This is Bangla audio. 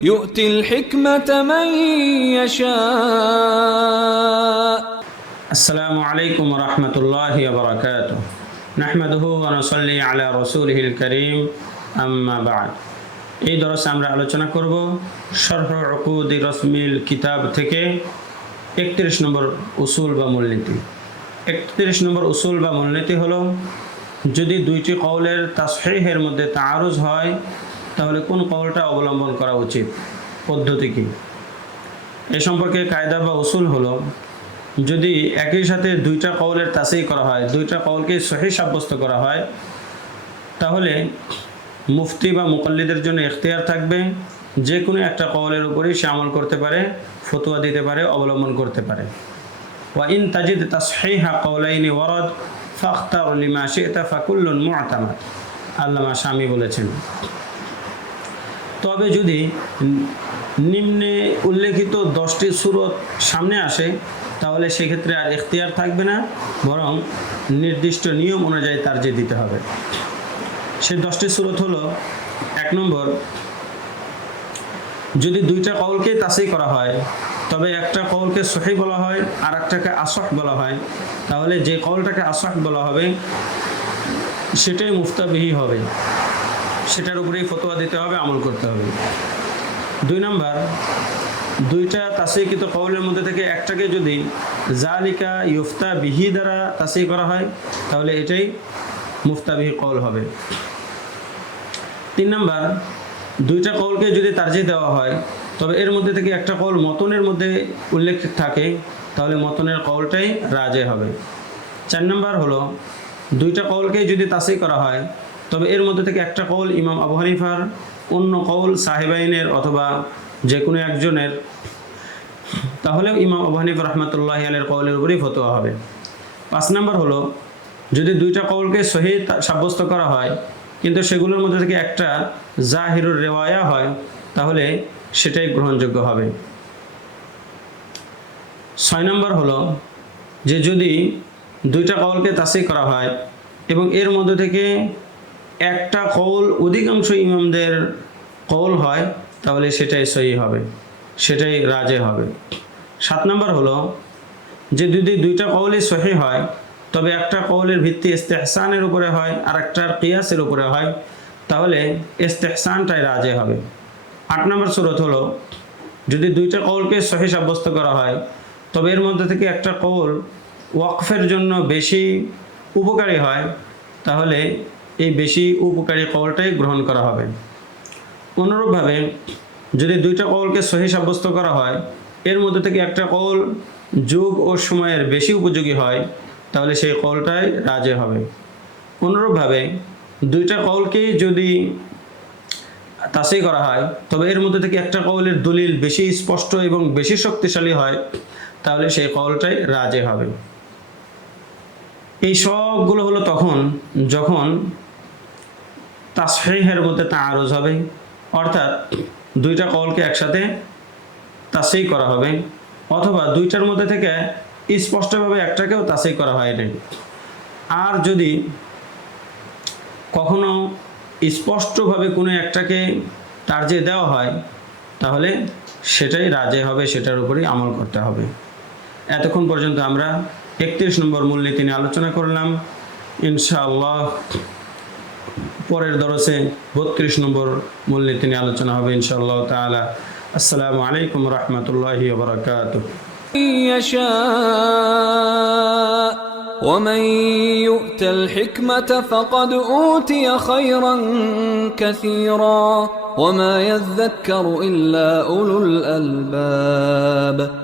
يؤتي الحكمة من يشاء. السلام عليكم ورحمة الله وبركاته. نحمده ونصلي على رسوله الكريم أما بعد. এই দরসে আমরা আলোচনা করব শরহ উকুদ রসমিল কিতাব থেকে 31 নম্বর উসুল বা মূলনীতি। 31 নম্বর উসুল বা মূলনীতি হলো, যদি দুইটি কওলের তাসহিহের মধ্যে তাআরুজ হয় তাহলে কোন কওলটা অবলম্বন করা উচিত, পদ্ধতি কি। এ সম্পর্কে কায়দা বা উসুল হলো, যদি একই সাথে দুইটা কওলের তাসহিহ করা হয়, দুইটা কওলকে সহিহ সাব্যস্ত করা হয়, তাহলে মুফতি বা মুকাল্লিদের জন্য ইখতিয়ার থাকবে যে কোনো একটা কওলের উপরই সে আমল করতে পারে, ফতোয়া দিতে পারে, অবলম্বন করতে পারে। ওয়া ইন তাজিদ তাসহিহা কওলাইনি ওয়ারাদ ফাখতার লিমা শি'তা ফাকুল্লুন মু'তামাদ, আল্লামা শামী বলেছেন। তবে যদি নিম্নে উল্লেখিত 10টি সূরত সামনে আসে তাহলে সেক্ষেত্রে আর ইখতিয়ার থাকবে না, বরং নির্দিষ্ট নিয়ম অনুযায়ী তারজিহ দিতে হবে। সেই 10টি সূরত হলো, 1 নম্বর, যদি দুইটা কওলকে তাসহিহ করা হয় তবে একটা কওলকে সহিহ বলা হয় আর একটাকে আসহ বলা হয়, তাহলে যে কওলটাকে আসহ বলা হবে সেটাই মুফতাবিহি হবে, সেটার উপরেই ফতোয়া দিতে হবে, আমল করতে হবে। 2 নম্বর, দুইটা তাসহিহকৃত কওলের মধ্যে থেকে একটাকে যদি জালিকা ইউফতা বিহি দ্বারা তাসহিহ করা হয় তাহলে এটাই মুফতাবিহি কওল হবে। 3 নম্বর, দুইটা কওলকে যদি তারজিহ দেওয়া হয় তবে এর মধ্যে থেকে একটা কওল মতনের মধ্যে উল্লেখ থাকে তাহলে মতনের কওলটাই রাজে হবে। 4 নম্বর হলো, দুইটা কওলকে যদি তাসহিহ করা হয় তবে এর মধ্যে থেকে একটা কওল ইমাম আবু হানিফার, অন্য কওল সাহেবাইনের অথবা যে কোনো একজনের, তাহলেও ইমাম আবু হানিফা রাহমাতুল্লাহি আলাইহির কওলের উপরেই ফতোয়া হবে। 5 নম্বর হলো, যদি দুইটা কওলকে সহিহ সাব্যস্ত করা হয় কিন্তু সেগুলোর মধ্যে থেকে একটা জাহিরুর রিওয়ায়া হয় তাহলে সেটাই গ্রহণযোগ্য হবে। 6 নম্বর হলো, যে যদি দুইটা কওলকে তাসহিহ করা হয় এবং এর মধ্যে থেকে একটা কওল অধিকাংশ ইমামদের কওল হয় তাহলে সেটাই সহিহ হবে, সেটাই রাজে হবে। 7 নম্বর হলো, যে যদি দুইটা কওলই সহিহ হয় তবে একটা কওলের ভিত্তি ইস্তেহসানের উপরে হয় আর একটার কিয়াসের উপরে হয় তাহলে ইস্তেহসানটাই রাজে হবে। 8 নম্বর সূরত হলো, যদি দুইটা কওলকে সহিহ সাব্যস্ত করা হয় তবে এর মধ্যে থেকে একটা কওল ওয়াকফের জন্য বেশি উপকারী হয় তাহলে এই বেশি উপকারী কওলটাই গ্রহণ করা হবে। অনুরূপভাবে যদি দুইটা কওলকে সহিহ সাব্যস্ত করা হয় এর মধ্যে থেকে একটা কওল যুগ ও সময়ের বেশি উপযোগী হয় তাহলে সেই কওলটাই রাজে হবে। অনুরূপভাবে দুইটা কওলকেই যদি তাসহিহ করা হয় তবে এর মধ্যে থেকে একটা কওলের দলিল বেশি স্পষ্ট এবং বেশি শক্তিশালী হয় তাহলে সেই কওলটাই রাজে হবে। এই সবগুলো হলো তখন যখন তাসহিহের মধ্যে তাআরুজ হবে, অর্থাৎ দুইটা কওলকে একসাথে তাসহিহ করা হবে অথবা দুইটার মধ্যে থেকে স্পষ্টভাবে একটাকেও তাসহিহ করা হয় নাই। আর যদি কখনো স্পষ্টভাবে কোনো একটাকে তারজিহ দেওয়া হয় তাহলে সেটাই রাজে হবে, সেটার উপরেই আমল করতে হবে। এতক্ষণ পর্যন্ত আমরা 31 নম্বর মূলনীতি নিয়ে আলোচনা করলাম। ইনশাআল্লাহ পরের দরসে 32 নম্বর মূলনীতি নিয়ে আলোচনা হবে ইনশাআল্লাহ তাআলা। আসসালামু আলাইকুম রাহমাতুল্লাহি ওয়া বারাকাতুহু। ومن يؤت الحكمة فقد أوتي خيرا كثيرا وما يذكر إلا أولو الألباب.